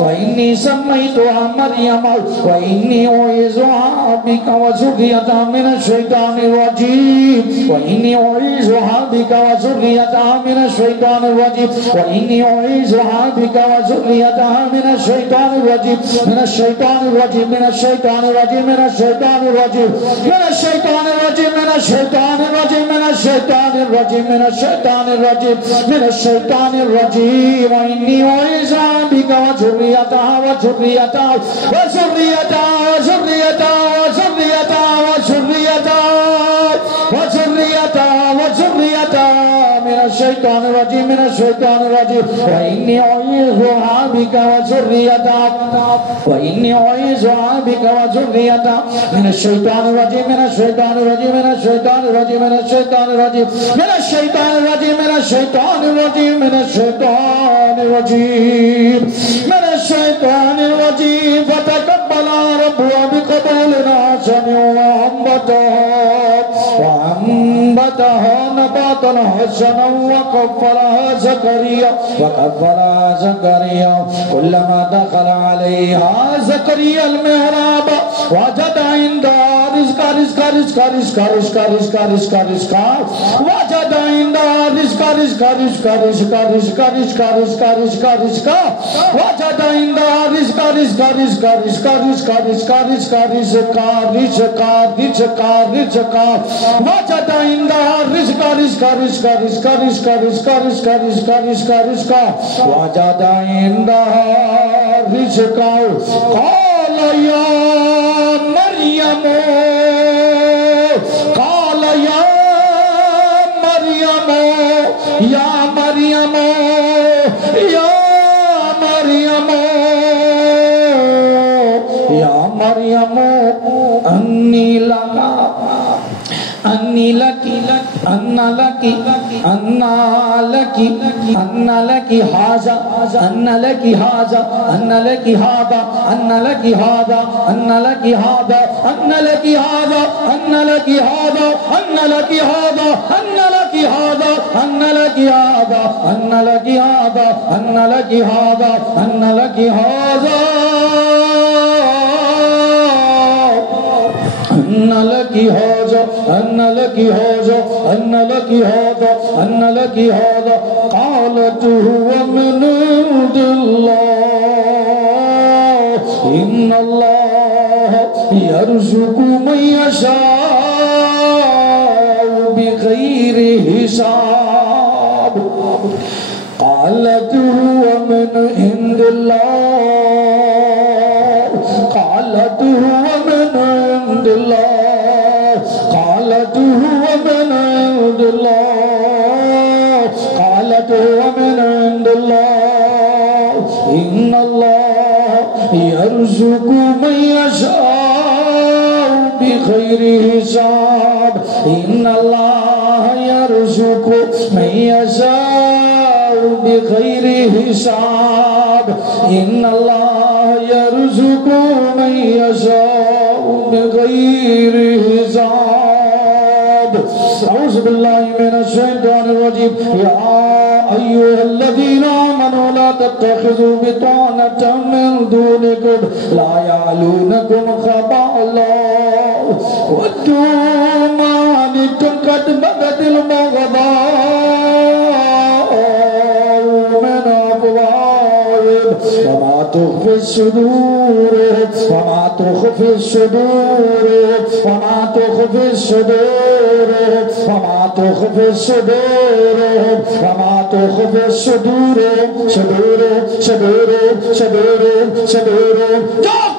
وإني سميتها مريم وإني أعيذها بك وذريتها من الشيطان الرجيم وإني أعيذها بك وذريتها من الشيطان الرجيم وإني أعيذها بك وذريتها من الشيطان الرجيم من الشيطان الرجيم من الشيطان الرجيم من الشيطان الرجيم من الشيطان الرجيم من الشيطان الرجيم من الشيطان الرجيم من الشيطان الرجيم من الشيطان الرجيم وإني أعيذها بك وذريتها وذريتها وذريتها وذريتها وذريتها وذريتها وذريتها وذريتها من الشيطان الرجيم من الشيطان الرجيم وإني أعيذها بك وذريتها وإني أعيذها بك وذريتها من الشيطان الرجيم من الشيطان الرجيم من الشيطان الرجيم من الشيطان الرجيم من الشيطان الرجيم من الشيطان الرجيم من الشيطان الرجيم من الشيطان الرجيم فتقبل ربها بقبولنا حسن وأنبتها نباتا حسنا وكفلها زكريا كلما دخل عليها زكريا المحراب وجد عندها رزقا وجد عندها رزقا وجد عندها رزقا وجد عندها وجد عندها رزقا قال يا مريم قال يا مريم يا مريم يا مريم يا مريم أني لك أني لك أن لك أن لك أن لك هذا أن لك هذا أن لك هذا أن لك هذا أن لك هذا أن لك هذا أن لك هذا أن لك هذا أن لك هذا أن لك هذا أن لك هذا أن لك هذا أن لك هذا أن لك هذا أن لك هذا أن لك هذا أن لك هذا قالت هو من عند الله إن الله يرزق من يشاء بغير حساب قالت هو من عند الله قالت هو من عند الله قالت هو من عند الله قالت هو من عند الله إن الله يرزق من يشاء بغير حساب إن الله يرزق من يشاء بغير حساب إن الله يرزق من يشاء بغير حساب أعوذ بالله من الشيطان الرجيم يا أيها الذين آمنوا لا تتخذوا بطانة من دونكم لا يعلونكم خبالا ودوا ما عنتم قد بدت البغضاء من أفواههم وما تخفي الصدور وما تخفي الصدور وما تخفي الصدور وما تخفي الصدور وما تخفي الصدور صدور صدور صدور صدور جو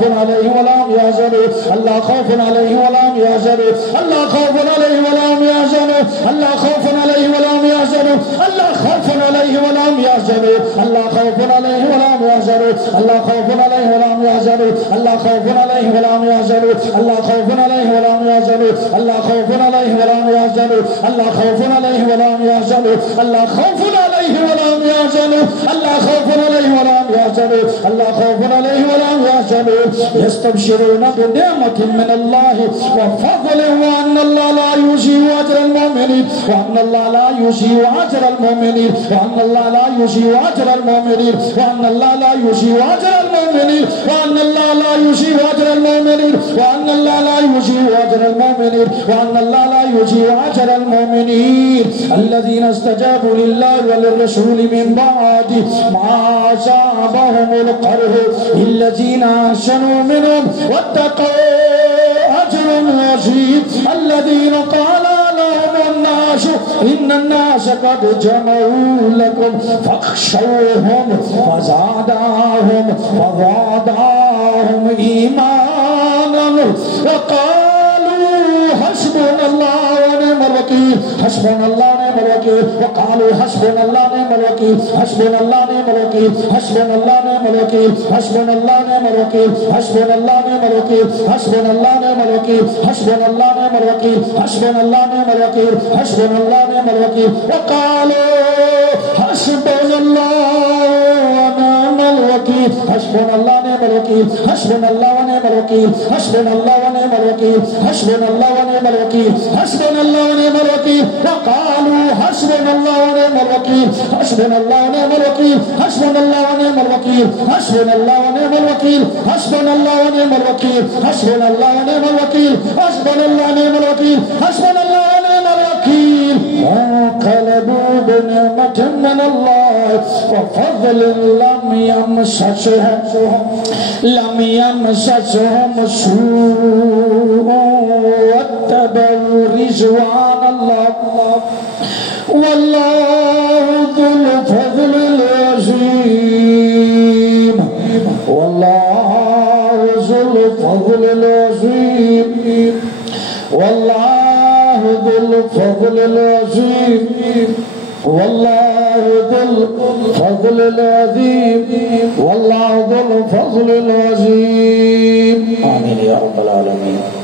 خوف عليهم ولا هم يحزنون الله خوف عليهم ولا هم يحزنون الله خوف عليهم ولا هم يحزنون الله خوف عليهم ولا هم يحزنون الله خوف عليهم ولا هم يحزنون الله خوف عليهم ولا هم يحزنون الله خوف عليهم ولا هم يحزنون الله خوف عليهم ولا هم يحزنون الله خوف عليهم ولا هم يحزنون الله خوف عليهم ولا هم يحزنون الله خوف عليهم ولا هم يحزنون الله خوف عليهم ولا هم يحزنون الله خوف عليهم ولا هم يحزنون الله خوف عليهم ولا هم يحزنون يستبشرون بنعمة من الله وفضل وأن الله لا يضيع أجر المؤمنين وأن الله لا يضيع أجر المؤمنين وأن الله لا يضيع أجر المؤمنين وأن الله لا يضيع أجر المؤمنين وأن الله لا يضيع أجر المؤمنين وأن الله لا يضيع أجر المؤمنين وأن الله لا يضيع أجر المؤمنين الذين استجابوا لله وللرسول من بعد ما أصابهم القرح الذين أحسنوا منهم واتقوا أجر عظيم الذين قال لهم الناس إن الناس قد جمعوا لكم فاخشوهم فزادهم إيمانا وقالوا حسبنا الله ونعم الوكيل حسبنا الله ونعم الوكيل وقالوا حسبنا الله ونعم الوكيل حسبنا الله ونعم الوكيل حسبنا الله ونعم الوكيل حسبنا الله ونعم الوكيل حسبنا الله ونعم الوكيل حسبنا الله ونعم الوكيل حسبنا الله ونعم الوكيل حسبنا الله ونعم الوكيل حسبنا الله ونعم الوكيل وقالوا حسبنا الله ونعم الوكيل حسبنا الله ونعم الوكيل حسبنا الله ونعم الوكيل حسبنا الله ونعم الوكيل حسبنا الله ونعم الوكيل حسبنا الله ونعم الوكيل وقالوا حسبنا الله ونعم الوكيل حسبنا الله ونعم الوكيل حسبنا الله ونعم الوكيل حسبنا الله ونعم الوكيل حسبنا الله ونعم الوكيل حسبنا الله ونعم الوكيل حسبنا الله ونعم الوكيل حسبنا الله ونعم الوكيل وانقلبوا بنعمة من الله وفضل لم يمسسهم سوء واتبعوا رضوان الله والله ذو الفضل العظيم والله ذو الفضل العظيم والله ذو الفضل العظيم والله ذو الفضل العظيم والله ذو الفضل العظيم آمين يا رب العالمين.